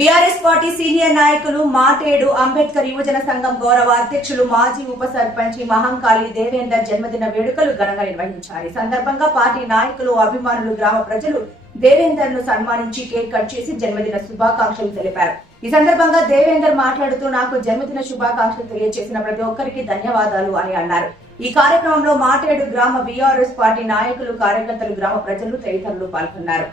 BRS party senior నాయకులు మాటేడు అంబేద్కర్ యువజన సంఘం గౌరవ అధ్యక్షులు మాజీ ఉప సర్పంచి మహంకాళి దేవేందర్ జన్మదిన వేడుకలు ఘనంగా నిర్వహించారు. ఈ సందర్భంగా పార్టీ నాయకులు, అభిమానులు, గ్రామ ప్రజలు దేవేందర్ ను సన్మానించి కేక్ కట్ చేసి జన్మదిన శుభాకాంక్షలు తెలిపారు. ఈ సందర్భంగా దేవేందర్ మాట్లాడుతూ, నాకు జన్మదిన శుభాకాంక్షలు తెలియజేసిన ప్రతి ఒక్కరికి ధన్యవాదాలు అని అన్నారు. ఈ కార్యక్రమంలో మాటేడు గ్రామ బీఆర్ఎస్ పార్టీ నాయకులు, కార్యకర్తలు, గ్రామ ప్రజలు తదితరులు పాల్గొన్నారు.